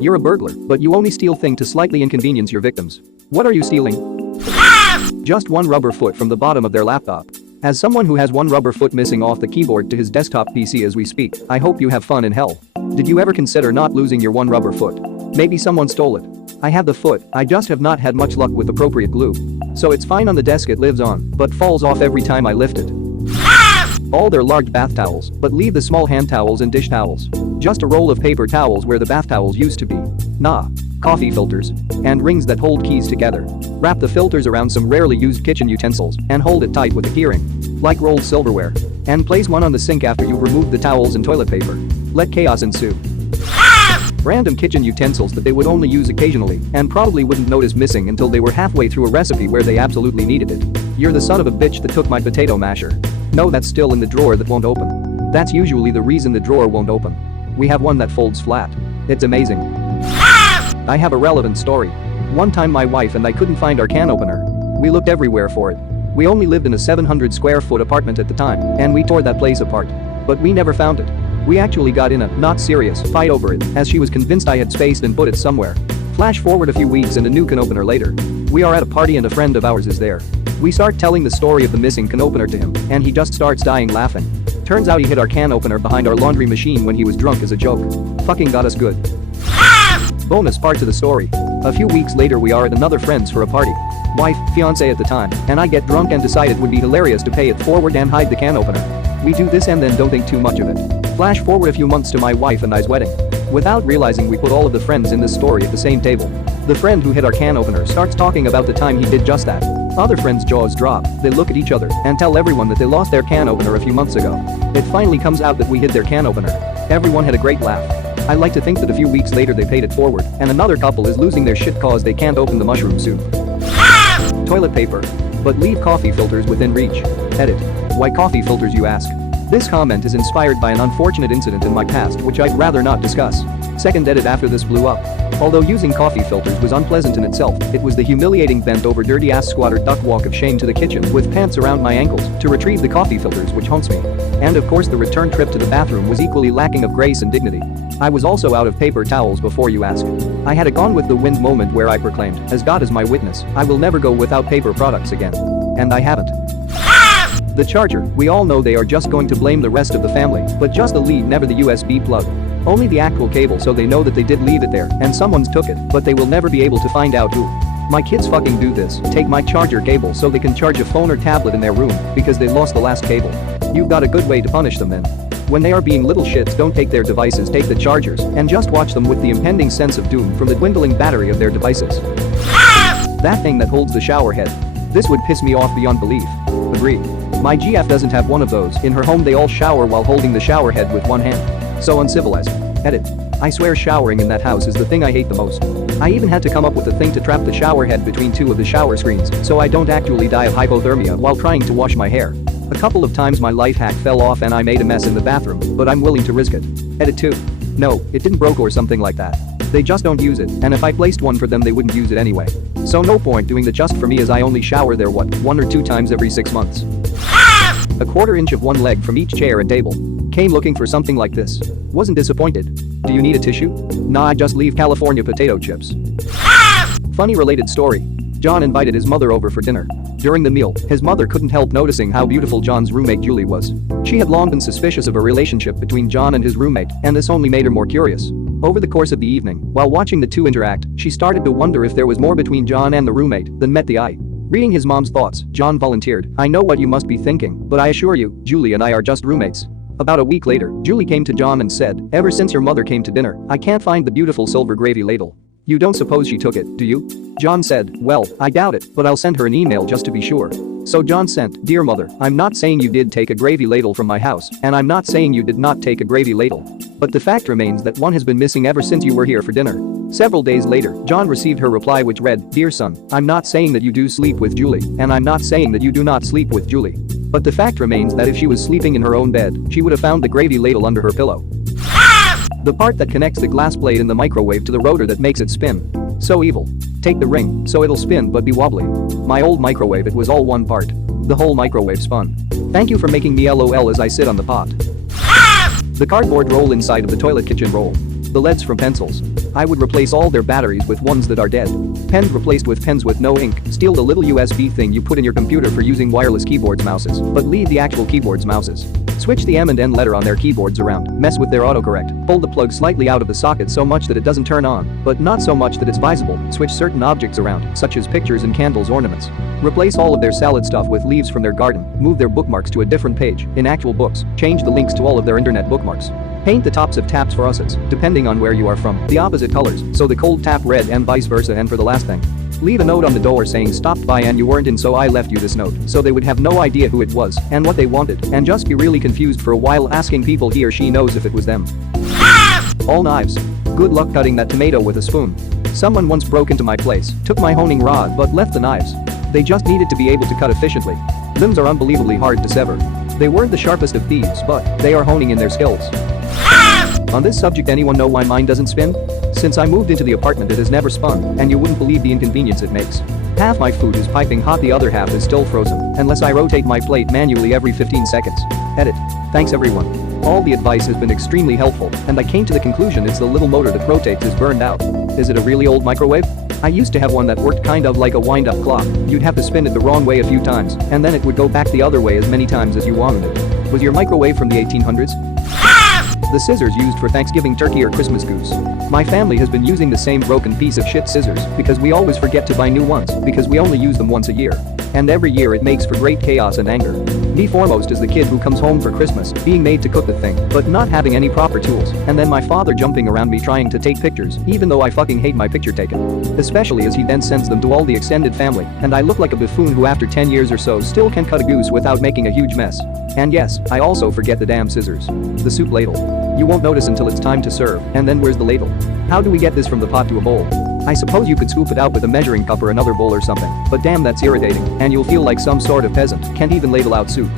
You're a burglar, but you only steal things to slightly inconvenience your victims. What are you stealing? Just one rubber foot from the bottom of their laptop. As someone who has one rubber foot missing off the keyboard to his desktop PC as we speak, I hope you have fun in hell. Did you ever consider not losing your one rubber foot? Maybe someone stole it. I have the foot, I just have not had much luck with appropriate glue. So it's fine on the desk, it lives on, but falls off every time I lift it. All their large bath towels, but leave the small hand towels and dish towels. Just a roll of paper towels where the bath towels used to be. Nah. Coffee filters. And rings that hold keys together. Wrap the filters around some rarely used kitchen utensils and hold it tight with a keyring. Like rolled silverware. And place one on the sink after you've removed the towels and toilet paper. Let chaos ensue. Random kitchen utensils that they would only use occasionally and probably wouldn't notice missing until they were halfway through a recipe where they absolutely needed it. You're the son of a bitch that took my potato masher. No, that's still in the drawer that won't open. That's usually the reason the drawer won't open. We have one that folds flat. It's amazing. I have a relevant story. One time my wife and I couldn't find our can opener. We looked everywhere for it. We only lived in a 700 square foot apartment at the time, and we tore that place apart. But we never found it. We actually got in a not serious fight over it, as she was convinced I had spaced and put it somewhere. Flash forward a few weeks and a new can opener later. We are at a party and a friend of ours is there. We start telling the story of the missing can opener to him, and he just starts dying laughing. Turns out he hid our can opener behind our laundry machine when he was drunk as a joke. Fucking got us good. Bonus part to the story. A few weeks later we are at another friend's for a party. Wife, fiance at the time, and I get drunk and decide it would be hilarious to pay it forward and hide the can opener. We do this and then don't think too much of it. Flash forward a few months to my wife and I's wedding. Without realizing we put all of the friends in this story at the same table. The friend who hid our can opener starts talking about the time he did just that. Other friends' jaws drop, they look at each other and tell everyone that they lost their can opener a few months ago. It finally comes out that we hid their can opener. Everyone had a great laugh. I like to think that a few weeks later they paid it forward and another couple is losing their shit cause they can't open the mushroom soup. Toilet paper. But leave coffee filters within reach. Edit. Why coffee filters, you ask? This comment is inspired by an unfortunate incident in my past which I'd rather not discuss. Second edit after this blew up. Although using coffee filters was unpleasant in itself, it was the humiliating bent over dirty ass squatter duck walk of shame to the kitchen with pants around my ankles to retrieve the coffee filters which haunts me. And of course the return trip to the bathroom was equally lacking of grace and dignity. I was also out of paper towels before you ask. I had a gone with the wind moment where I proclaimed, as God is my witness, I will never go without paper products again. And I haven't. The charger, we all know they are just going to blame the rest of the family, but just the lead, never the USB plug. Only the actual cable so they know that they did leave it there and someone's took it, but they will never be able to find out who. My kids fucking do this, take my charger cable so they can charge a phone or tablet in their room because they lost the last cable. You've got a good way to punish them then. When they are being little shits, don't take their devices, take the chargers and just watch them with the impending sense of doom from the dwindling battery of their devices. That thing that holds the shower head. This would piss me off beyond belief. Agree. My GF doesn't have one of those. In her home they all shower while holding the shower head with one hand. So uncivilized. Edit. I swear showering in that house is the thing I hate the most. I even had to come up with a thing to trap the shower head between two of the shower screens so I don't actually die of hypothermia while trying to wash my hair. A couple of times my life hack fell off and I made a mess in the bathroom, but I'm willing to risk it. Edit 2. No, it didn't broke or something like that. They just don't use it, and if I placed one for them they wouldn't use it anyway. So no point doing the just for me as I only shower there 1 or 2 times every 6 months. A quarter inch of one leg from each chair and table. Came looking for something like this. Wasn't disappointed. Do you need a tissue? Nah, I just leave California potato chips. Funny related story. John invited his mother over for dinner. During the meal, his mother couldn't help noticing how beautiful John's roommate Julie was. She had long been suspicious of a relationship between John and his roommate, and this only made her more curious. Over the course of the evening, while watching the two interact, she started to wonder if there was more between John and the roommate than met the eye. Reading his mom's thoughts, John volunteered, I know what you must be thinking, but I assure you, Julie and I are just roommates. About a week later, Julie came to John and said, ever since your mother came to dinner, I can't find the beautiful silver gravy ladle. You don't suppose she took it, do you? John said, well, I doubt it, but I'll send her an email just to be sure. So John sent, Dear mother, I'm not saying you did take a gravy ladle from my house, and I'm not saying you did not take a gravy ladle. But the fact remains that one has been missing ever since you were here for dinner. Several days later, John received her reply which read, Dear son, I'm not saying that you do sleep with Julie, and I'm not saying that you do not sleep with Julie. But the fact remains that if she was sleeping in her own bed, she would have found the gravy ladle under her pillow. The part that connects the glass plate in the microwave to the rotor that makes it spin. So evil. Take the ring, so it'll spin but be wobbly. My old microwave, it was all one part. The whole microwave spun. Thank you for making me LOL as I sit on the pot. The cardboard roll inside of the toilet kitchen roll. The leads from pencils. I would replace all their batteries with ones that are dead. Pens replaced with pens with no ink. Steal the little USB thing you put in your computer for using wireless keyboards mouses, but leave the actual keyboards mouses. Switch the M and N letter on their keyboards around, mess with their autocorrect, pull the plug slightly out of the socket so much that it doesn't turn on, but not so much that it's visible, switch certain objects around, such as pictures and candles ornaments. Replace all of their salad stuff with leaves from their garden, move their bookmarks to a different page, in actual books, change the links to all of their internet bookmarks. Paint the tops of taps for ussets, depending on where you are from, the opposite colors, so the cold tap red and vice versa. And for the last thing, leave a note on the door saying stopped by and you weren't in so I left you this note, so they would have no idea who it was and what they wanted and just be really confused for a while asking people he or she knows if it was them. All knives. Good luck cutting that tomato with a spoon. Someone once broke into my place, took my honing rod but left the knives. They just needed to be able to cut efficiently. Limbs are unbelievably hard to sever. They weren't the sharpest of thieves, but they are honing in their skills. On this subject, anyone know why mine doesn't spin? Since I moved into the apartment it has never spun, and you wouldn't believe the inconvenience it makes. Half my food is piping hot, the other half is still frozen, unless I rotate my plate manually every 15 seconds. Edit. Thanks everyone. All the advice has been extremely helpful, and I came to the conclusion it's the little motor that rotates is burned out. Is it a really old microwave? I used to have one that worked kind of like a wind-up clock. You'd have to spin it the wrong way a few times, and then it would go back the other way as many times as you wanted it. Was your microwave from the 1800s? The scissors used for Thanksgiving turkey or Christmas goose. My family has been using the same broken piece of shit scissors because we always forget to buy new ones because we only use them once a year. And every year it makes for great chaos and anger. Me foremost is the kid who comes home for Christmas, being made to cook the thing, but not having any proper tools, and then my father jumping around me trying to take pictures, even though I fucking hate my picture taken. Especially as he then sends them to all the extended family, and I look like a buffoon who after 10 years or so still can cut a goose without making a huge mess. And yes, I also forget the damn scissors. The soup ladle. You won't notice until it's time to serve, and then where's the ladle? How do we get this from the pot to a bowl? I suppose you could scoop it out with a measuring cup or another bowl or something, but damn that's irritating, and you'll feel like some sort of peasant, can't even ladle out soup.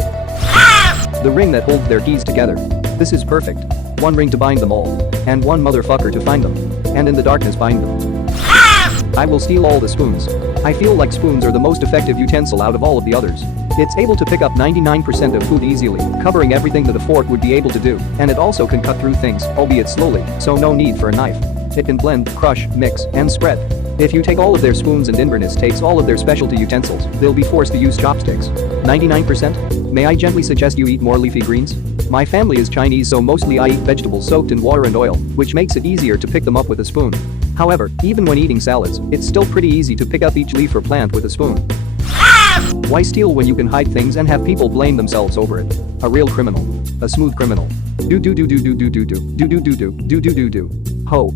The ring that holds their keys together. This is perfect. One ring to bind them all, and one motherfucker to find them, and in the darkness bind them. I will steal all the spoons. I feel like spoons are the most effective utensil out of all of the others. It's able to pick up 99% of food easily, covering everything that a fork would be able to do, and it also can cut through things, albeit slowly, so no need for a knife. It can blend, crush, mix, and spread. If you take all of their spoons and Inverness takes all of their specialty utensils, they'll be forced to use chopsticks. 99%? May I gently suggest you eat more leafy greens? My family is Chinese, so mostly I eat vegetables soaked in water and oil, which makes it easier to pick them up with a spoon. However, even when eating salads, it's still pretty easy to pick up each leaf or plant with a spoon. Why steal when you can hide things and have people blame themselves over it? A real criminal. A smooth criminal. Do do do do do do do do do do do do do do do do. Ho.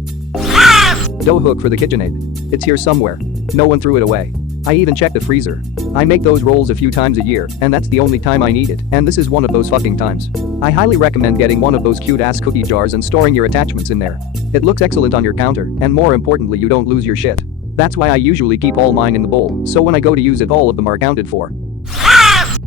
Dough hook for the KitchenAid. It's here somewhere. No one threw it away. I even checked the freezer. I make those rolls a few times a year, and that's the only time I need it, and this is one of those fucking times. I highly recommend getting one of those cute-ass cookie jars and storing your attachments in there. It looks excellent on your counter, and more importantly you don't lose your shit. That's why I usually keep all mine in the bowl, so when I go to use it all of them are accounted for.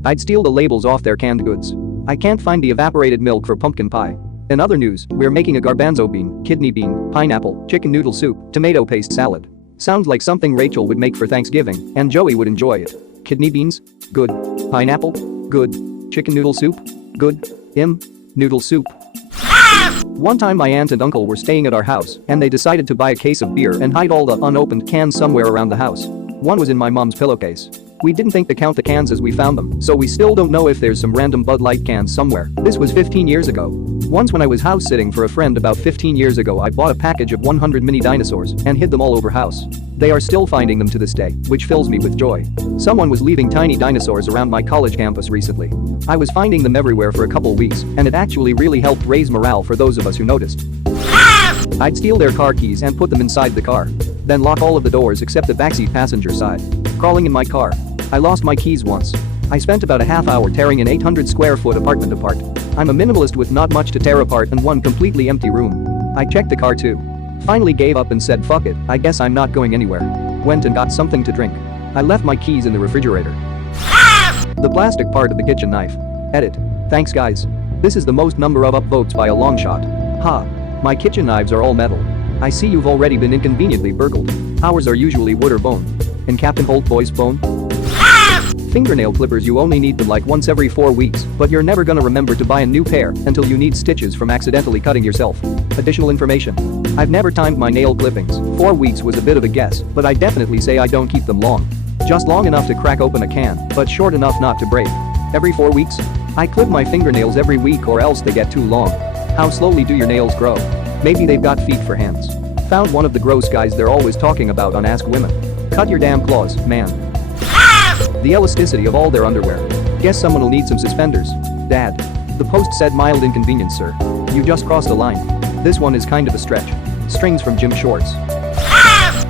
I'd steal the labels off their canned goods. I can't find the evaporated milk for pumpkin pie. In other news, we're making a garbanzo bean, kidney bean, pineapple, chicken noodle soup, tomato paste salad. Sounds like something Rachel would make for Thanksgiving, and Joey would enjoy it. Kidney beans? Good. Pineapple? Good. Chicken noodle soup? Good. Noodle soup. One time my aunt and uncle were staying at our house, and they decided to buy a case of beer and hide all the unopened cans somewhere around the house. One was in my mom's pillowcase. We didn't think to count the cans as we found them, so we still don't know if there's some random Bud Light cans somewhere. This was 15 years ago. Once when I was house sitting for a friend about 15 years ago, I bought a package of 100 mini dinosaurs and hid them all over house. They are still finding them to this day, which fills me with joy. Someone was leaving tiny dinosaurs around my college campus recently. I was finding them everywhere for a couple weeks, and it actually really helped raise morale for those of us who noticed. I'd steal their car keys and put them inside the car. Then lock all of the doors except the backseat passenger side. Crawling in my car. I lost my keys once. I spent about a half hour tearing an 800 square foot apartment apart. I'm a minimalist with not much to tear apart and one completely empty room. I checked the car too. Finally gave up and said fuck it, I guess I'm not going anywhere. Went and got something to drink. I left my keys in the refrigerator. The plastic part of the kitchen knife. Edit. Thanks guys. This is the most number of upvotes by a long shot. Ha. My kitchen knives are all metal. I see you've already been inconveniently burgled. Ours are usually wood or bone. And Captain Holt Boy's bone? fingernail clippers, you only need them like once every 4 weeks, but you're never gonna remember to buy a new pair until you need stitches from accidentally cutting yourself. Additional information. I've never timed my nail clippings. 4 weeks was a bit of a guess, but I definitely say I don't keep them long. Just long enough to crack open a can, but short enough not to break. Every 4 weeks? I clip my fingernails every week or else they get too long. How slowly do your nails grow? Maybe they've got feet for hands. Found one of the gross guys they're always talking about on Ask Women. Cut your damn claws, man. The elasticity of all their underwear. Guess someone will need some suspenders. Dad. The post said mild inconvenience, sir. You just crossed a line. This one is kind of a stretch. Strings from gym shorts.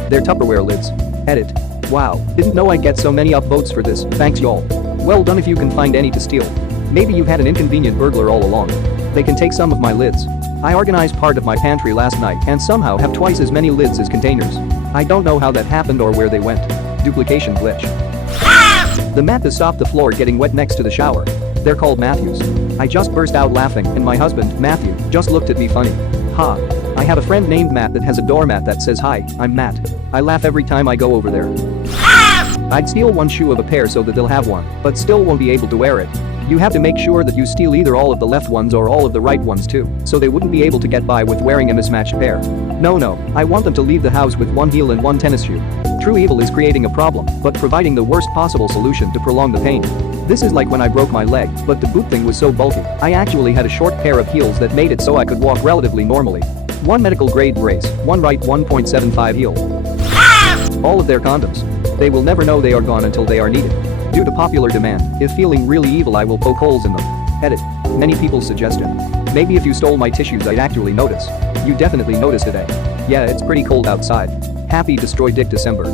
They're Tupperware lids. Edit. Wow, didn't know I'd get so many upvotes for this, thanks y'all. Well done if you can find any to steal. Maybe you've had an inconvenient burglar all along. They can take some of my lids. I organized part of my pantry last night and somehow have twice as many lids as containers. I don't know how that happened or where they went. Duplication glitch. The mat that stopped the floor getting wet next to the shower. They're called Matthews. I just burst out laughing and my husband, Matthew, just looked at me funny. Ha. I have a friend named Matt that has a doormat that says hi, I'm Matt. I laugh every time I go over there. I'd steal one shoe of a pair so that they'll have one, but still won't be able to wear it. You have to make sure that you steal either all of the left ones or all of the right ones too, so they wouldn't be able to get by with wearing a mismatched pair. No, I want them to leave the house with one heel and one tennis shoe. True evil is creating a problem, but providing the worst possible solution to prolong the pain. This is like when I broke my leg, but the boot thing was so bulky, I actually had a short pair of heels that made it so I could walk relatively normally. One medical grade brace, one right 1.75 heel. All of their condoms. They will never know they are gone until they are needed. Due to popular demand, if feeling really evil I will poke holes in them. Edit. Many people's suggestion. Maybe if you stole my tissues I'd actually notice. You definitely notice today. Yeah, it's pretty cold outside. Happy Destroy Dick December.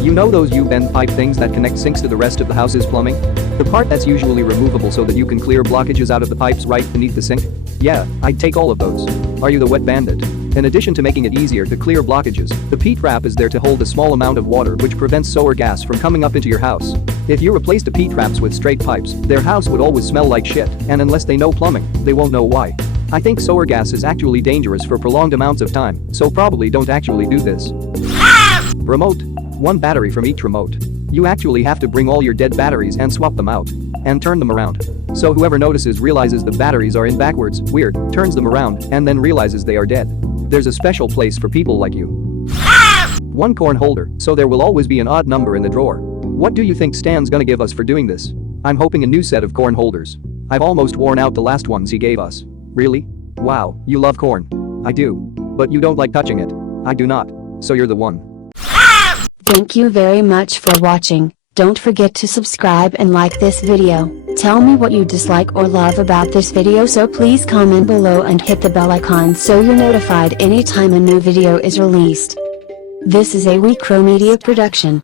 You know those U-bend pipe things that connect sinks to the rest of the house's plumbing? The part that's usually removable so that you can clear blockages out of the pipes right beneath the sink? Yeah, I'd take all of those. Are you the wet bandit? In addition to making it easier to clear blockages, the peat wrap is there to hold a small amount of water which prevents sour gas from coming up into your house. If you replaced the peat wraps with straight pipes, their house would always smell like shit, and unless they know plumbing, they won't know why. I think sour gas is actually dangerous for prolonged amounts of time, so probably don't actually do this. Remote. One battery from each remote. You actually have to bring all your dead batteries and swap them out. And turn them around. So whoever notices realizes the batteries are in backwards, weird, turns them around, and then realizes they are dead. There's a special place for people like you. One corn holder, so there will always be an odd number in the drawer. What do you think Stan's gonna give us for doing this? I'm hoping a new set of corn holders. I've almost worn out the last ones he gave us. Really? Wow, you love corn. I do. But you don't like touching it. I do not. So you're the one. Thank you very much for watching. Don't forget to subscribe and like this video. Tell me what you dislike or love about this video, so please comment below and hit the bell icon so you're notified anytime a new video is released. This is a WeCrow Media production.